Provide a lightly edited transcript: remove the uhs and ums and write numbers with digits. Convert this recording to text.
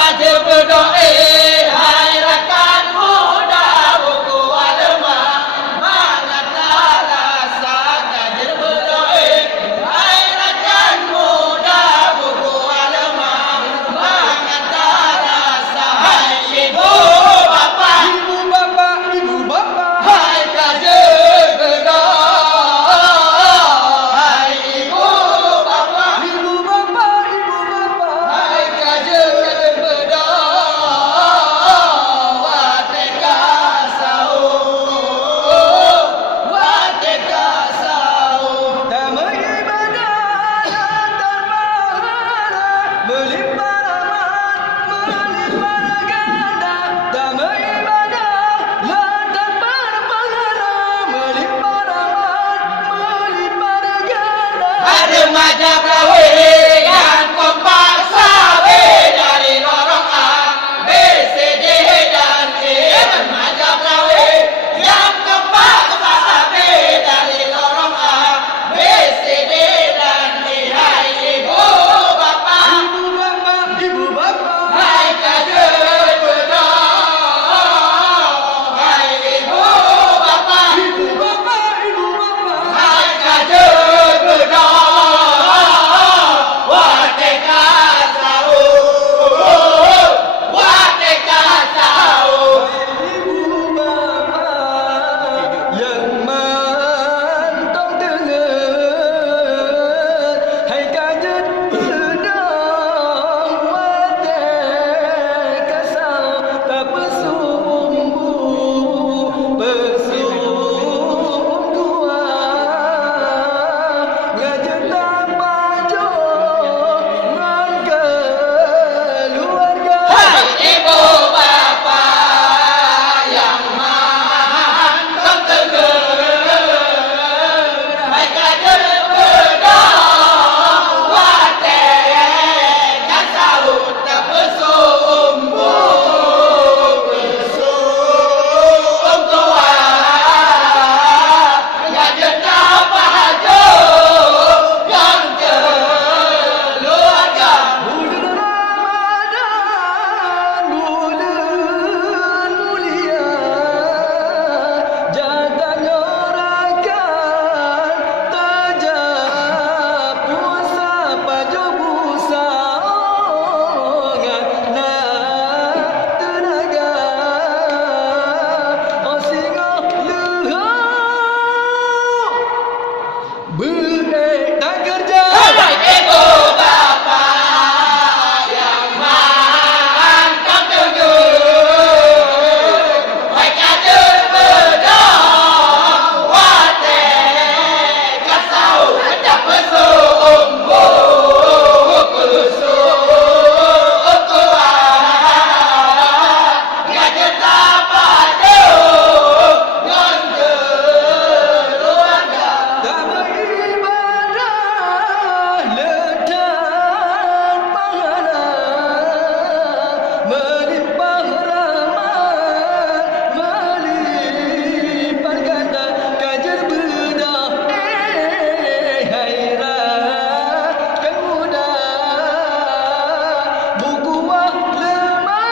kaje berdoa, hai rakan muda buku alma, mengata rasa kaje berdoa, hai rakan muda buku alma, mengata rasa hai ibu bapa, hai kaje berdoa, hai ibu bapa, hai kaje berdoa, wateka sahur, wateka sahur. Damai ibadah yang terpahala, melimpah rahmat, melimpah ganda. Damai ibadah yang terpahala, melimpah rahmat, melimpah ganda. Ada remaja perawi yang kompak sawe dari lorong A, B, C, D dan E. Remaja perawi yang kompak sawe dari lorong A, B, C, D dan E. Hai ibu bapa, Ibu bapa, hai kaje berdoa, hai ibu bapa, hai kaje berdoa, wateka sahur, wateka sahur. ibu bapa yang mantap dengar, hai kajet pedang watek kasau tak pesumbu pesum tua ngajet tak maju ngan keluarga. Hai ibu bapa yang mantap tegar, hai kaje berdoa, wateka sahur tak pesumbu pesum tua, ngajet tak maju yang keluarga. Bulan Ramadan, bulan mulia, jatahnya rakan tajam puasa pajo busa ngan tenaga osingo luhur benek tak kerja. Hai ibu bapa yang mantap tegar, hai kaje berdoa, wateka sahur tak pesumbu pesum tua, ngajet tak padu ngan keluarga. Damai ibadah letak pahala, melimpah rahmat, melimpah ganda. Kajar bedah, hai rakan muda, buku lemah